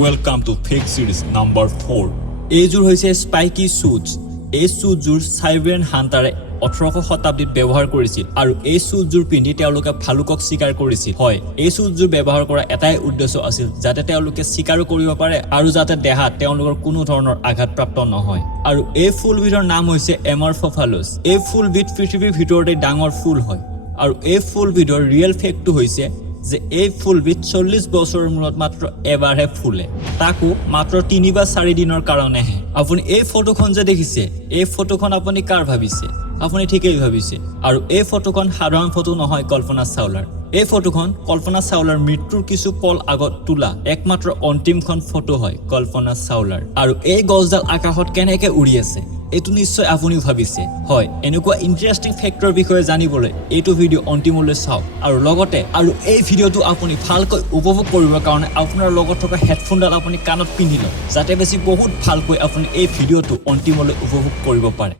Welcome to Fake Series number 4. এইযোৰ হৈছে spiky শ্বুজ। এই শ্বুজযোৰ সাইবেৰিয়ান হান্টাৰে 18শ শতাব্দীত ব্যৱহাৰ কৰিছিল আৰু এই শ্বুজযোৰ পিন্ধি তেওঁলোকে ভালুকক শিকাৰ কৰিছিল। হয়, এই শ্বুজযোৰ ব্যৱহাৰ কৰা এটাই উদ্দেশ্য আছিল যাতে তেওঁলোকে শিকাৰো কৰিব পাৰে আৰু যাতে দেহাত তেওঁলোকৰ কোনো ধৰণৰ আঘাতপ্ৰাপ্ত নহয়। আৰু এই ফুলবিধৰ নাম হৈছে এমৰফোফালুছ। এই ফুলবিধ পৃথিৱীৰ ভিতৰতে ডাঙৰ ফুল হয় আৰু এই ফুলবিধৰ ৰিয়েল ফেক্টটো হৈছে যে এই ফুলবিধ 40 বছৰৰ মূৰত মাত্ৰ এবাৰহে ফুলে, তাকো মাত্ৰ 3 বা 4 দিনৰ কাৰণেহে। আপুনি এই ফটোখন যে দেখিছে, এই ফটোখন আপুনি কাৰ ভাবিছে? আপুনি ঠিকেই ভাবিছে। আৰু এই ফটোখন সাধাৰণ ফটো নহয় কল্পনা চাওলাৰ। এই ফটোখন কল্পনা চাওলাৰ মৃত্যুৰ কিছু পল আগত তোলা একমাত্ৰ অন্তিমখন ফটো হয় কল্পনা চাওলাৰ। আৰু এই গছডাল আকাশত কেনেকৈ উৰি আছে এইটো নিশ্চয় আপুনিও ভাবিছে। হয়, এনেকুৱা ইণ্টাৰেষ্টিং ফেক্টৰ বিষয়ে জানিবলৈ এইটো ভিডিঅ' অন্তিমলৈ চাওক আৰু এই ভিডিঅ'টো আপুনি ভালকৈ উপভোগ কৰিবৰ কাৰণে আপোনাৰ লগত থকা হেডফোনডাল আপুনি কাণত পিন্ধি লওক যাতে বেছি বহুত ভালকৈ আপুনি এই ভিডিঅ'টো অন্তিমলৈ উপভোগ কৰিব পাৰে।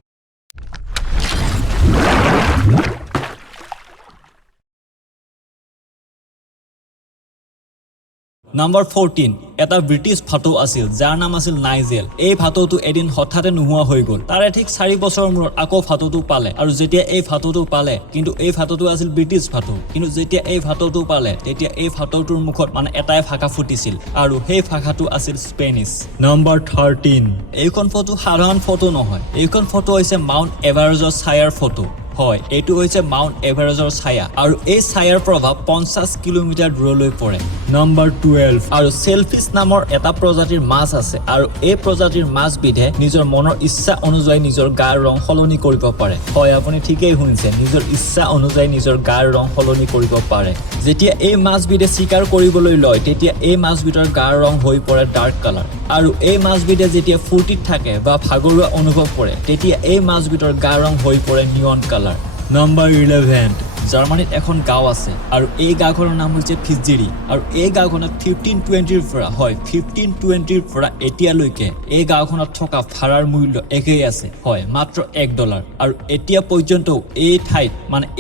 Number 14 এটা ব্ৰিটিছ ভাটৌ আছিল যাৰ নাম আছিল নাইজেল। এই ভাটৌটো এদিন হঠাতে নোহোৱা হৈ গ'ল। তাৰে ঠিক 4 বছৰৰ মূৰত আকৌ ভাটৌটো পালে আৰু যেতিয়া এই ভাটৌটো পালে, কিন্তু এই ভাটৌটো আছিল ব্ৰিটিছ ভাটৌ, কিন্তু যেতিয়া এই ভাটৌটো পালে তেতিয়া এই ভাটৌটোৰ মুখত এটাই ভাষা ফুটিছিল আৰু সেই ভাষাটো আছিল স্পেনিছ। Number 13 এইখন ফটো সাধাৰণ ফটো নহয়, এইখন ফটো হৈছে মাউণ্ট এভাৰেষ্টৰ ছায়াৰ ফটো। হয়, এইটো হৈছে মাউণ্ট এভাৰেষ্টৰ ছায়া আৰু এই ছায়াৰ প্ৰভাৱ 50 কিলোমিটাৰ দূৰলৈ পৰে। Number 12 আৰু সেলফিছ নামৰ এটা প্ৰজাতিৰ মাছ আছে আৰু এই প্ৰজাতিৰ মাছবিধে নিজৰ মনৰ ইচ্ছা অনুযায়ী নিজৰ গাৰ ৰং সলনি কৰিব পাৰে। হয়, আপুনি ঠিকেই শুনিছে, নিজৰ ইচ্ছা অনুযায়ী নিজৰ গাৰ ৰং সলনি কৰিব পাৰে। যেতিয়া এই মাছবিধে চিকাৰ কৰিবলৈ লয় তেতিয়া এই মাছবিধৰ গাৰ ৰং হৈ পৰে ডাৰ্ক কালাৰ আৰু এই মাছবিধে যেতিয়া ফূৰ্তিত থাকে বা ভাগৰুৱা অনুভৱ কৰে তেতিয়া এই মাছবিধৰ গাৰ ৰং হৈ পৰে নিয়ন কালাৰ। Number 11 জাৰ্মানীত এখন গাঁও আছে আৰু এই গাঁওখনৰ নাম হৈছে ফিজিৰি আৰু এই গাঁওখনত 1520 পৰা এতিয়ালৈকে এই গাঁওখনত থকা ভাড়াৰ মূল্য একেই আছে। হয়, মাত্ৰ $1 আৰু এতিয়া পৰ্যন্ত এই ঠাইত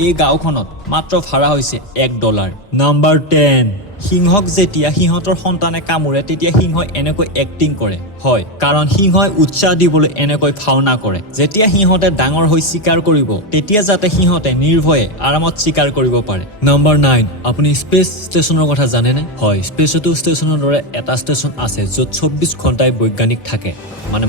এই গাঁওখনত মাত্ৰ ভাড়া হৈছে $1। Number 10 সিংহক যেতিয়া সিহঁতৰ সন্তানে কামুৰে তেতিয়া সিংহই এনেকৈ এক্টিং কৰে। হয়, কাৰণ সিংহই উৎসাহ দিবলৈ এনেকৈ ভাওনা কৰে। যেতিয়া সিহঁতে ডাঙৰ হৈ চিকাৰ কৰিব তেতিয়া যাতে সিহঁতে নিৰ্ভয়ে আৰামত চিকাৰ কৰিব পাৰে। Number 9 আপুনি স্পেচ ষ্টেচনৰ কথা জানেনে? হয়, স্পেচতো ষ্টেচনৰ দৰে এটা ষ্টেচন আছে য'ত 24 ঘণ্টাই বৈজ্ঞানিক থাকে,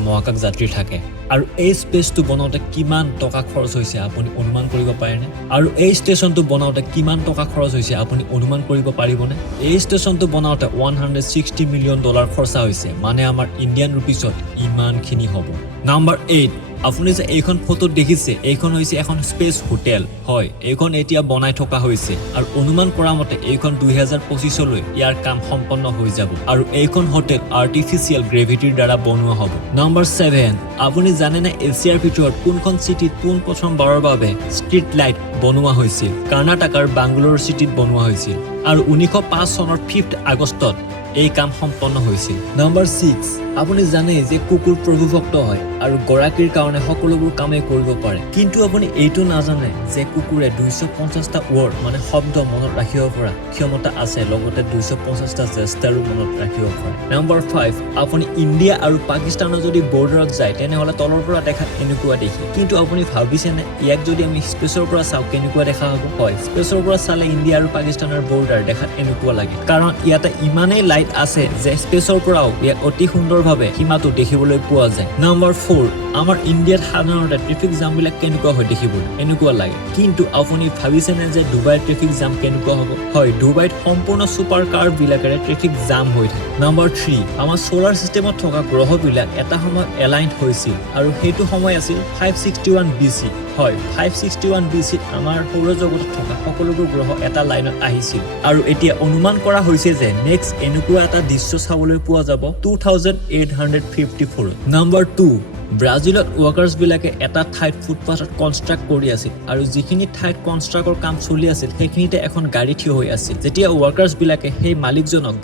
মহাকাশ যাত্ৰী থাকে। আৰু এই স্পেচটো বনাওঁতে কিমান টকা খৰচ হৈছে আপুনি অনুমান কৰিব পাৰেনে? আৰু এই ষ্টেচনটো বনাওঁতে কিমান টকা খৰচ হৈছে আপুনি অনুমান কৰিব পাৰিবনে? এই ষ্টেচনটো বনাওঁতে $160 মিলিয়ন খৰচা হৈছে, আমাৰ ইণ্ডিয়ান ৰুপিছত ইমানখিনি হ'ব। Number 8 আপুনি যে এইখন ফটোত দেখিছে এইখন হৈছে এখন স্পেচ হোটেল। হয়, এইখন এতিয়া বনাই থকা হৈছে আৰু অনুমান কৰা মতে এইখন 2025লৈ ইয়াৰ কাম সম্পন্ন হৈ যাব আৰু এইখন হোটেল আৰ্টিফিচিয়েল গ্ৰেভিটিৰ দ্বাৰা বনোৱা হ'ব। Number 7 আপুনি জানেনে এছিয়াৰ ভিতৰত কোনখন চিটিত প্ৰথমবাৰৰ বাবে ষ্ট্ৰীট লাইট বনোৱা হৈছিল? কৰ্ণাটকৰ বাংগালোৰ চিটিত বনোৱা হৈছিল আৰু 1905 চনৰ 5 আগষ্টত এই কাম সম্পন্ন হৈছিল। Number 6 আপুনি জানে যে কুকুৰ প্ৰভুভক্ত হয় আৰু গৰাকীৰ কাৰণে সকলোবোৰ কামেই কৰিব পাৰে, কিন্তু আপুনি এইটো নাজানে যে কুকুৰে 250টা ৱৰ্ড শব্দ মনত ৰাখিব পৰা ক্ষমতা আছে, লগতে 250টা জেষ্টাৰো মনত ৰাখিব পাৰে। Number 5 আপুনি ইণ্ডিয়া আৰু পাকিস্তানৰ যদি বৰ্ডাৰত যায় তেনেহ'লে তলৰ পৰা দেখাত এনেকুৱা দেখি, কিন্তু আপুনি ভাবিছেনে ইয়াক যদি আমি স্পেচৰ পৰা চাওঁ কেনেকুৱা দেখা হ'ব? হয়, স্পেচৰ পৰা চালে ইণ্ডিয়া আৰু পাকিস্তানৰ বৰ্ডাৰ দেখাত এনেকুৱা লাগে, কাৰণ ইয়াতে ইমানেই লাইট আছে যে স্পেচৰ পৰাও ইয়াক অতি সুন্দৰভাৱে সীমাটো দেখিবলৈ পোৱা যায়। Number 4 আমাৰ ইণ্ডিয়াত সাধাৰণতে ট্ৰেফিক জামবিলাক কেনেকুৱা হয় দেখিবলৈ এনেকুৱা লাগে, কিন্তু আপুনি ভাবিছেনে যে ডুবাইৰ ট্ৰেফিক জাম কেনেকুৱা হ'ব? হয়, ডুবাইত সম্পূৰ্ণ ছুপাৰ কাৰবিলাকেৰে ট্ৰেফিক জাম হৈ থাকে। Number 3 আমাৰ সোলাৰ চিষ্টেমত থকা গ্ৰহবিলাক এটা সময়ত এলাইন হৈছিল আৰু সেইটো সময় আছিল 561 BC। হয়, 561 BCত আমাৰ সৌৰজগতত থকা সকলোবোৰ গ্ৰহ এটা লাইনত আহিছিল আৰু এতিয়া অনুমান কৰা হৈছে যে নেক্সট এনেকুৱা এটা দৃশ্য চাবলৈ পোৱা যাব 2854। Number 2 ব্ৰাজিলত ৱৰ্কাৰ্ছ বিলাকে এটা ঠাইত ফুটপাথত কনষ্ট্ৰাক্ট কৰি আছিল আৰু যিখিনি ঠাইত কনষ্ট্ৰাক্টৰ কাম চলি আছিল সেইখিনিতে এখন গাড়ী থিয় হৈ আছিল যেতিয়া ৱৰ্কাৰ্ছ বিলাকে সেই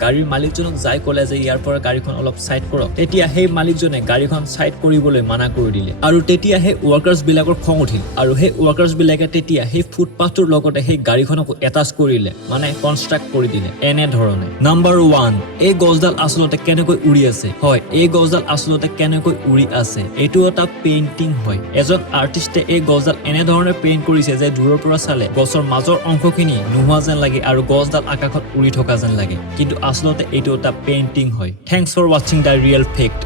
গাড়ীৰ মালিকজনক যাই ক'লে যে ইয়াৰ পৰা গাড়ীখন অলপ সাইড কৰক তেতিয়া সেই মালিকজনে গাড়ীখন সাইড কৰিবলৈ মানা কৰি দিলে আৰু তেতিয়া সেই ৱৰ্কাৰ্ছ বিলাকৰ খং উঠিল আৰু সেই ৱৰ্কাৰ্ছ বিলাকে তেতিয়া সেই ফুটপাথটোৰ লগতে সেই গাড়ীখনক এটাচ কৰিলে মানে কনষ্ট্ৰাক্ট কৰি দিলে এনে ধৰণে নাম্বাৰ 1 এই গছডাল আচলতে কেনেকৈ উৰি আছে হয় এই গছডাল আচলতে কেনেকৈ উৰি আছে এইটো এটা পেইন্টিং হয় এজন আৰ্টিষ্টে এই গছডাল এনে ধৰণে পেইন্ট কৰিছে যে দূৰৰ পৰা চালে গছৰ মাজৰ অংশখিনি নোহোৱা যেন লাগে আৰু গছডাল আকাশত উৰি থকা যেন লাগে কিন্তু আচলতে এইটো এটা পেইন্টিং হয় thanks for watching the real fact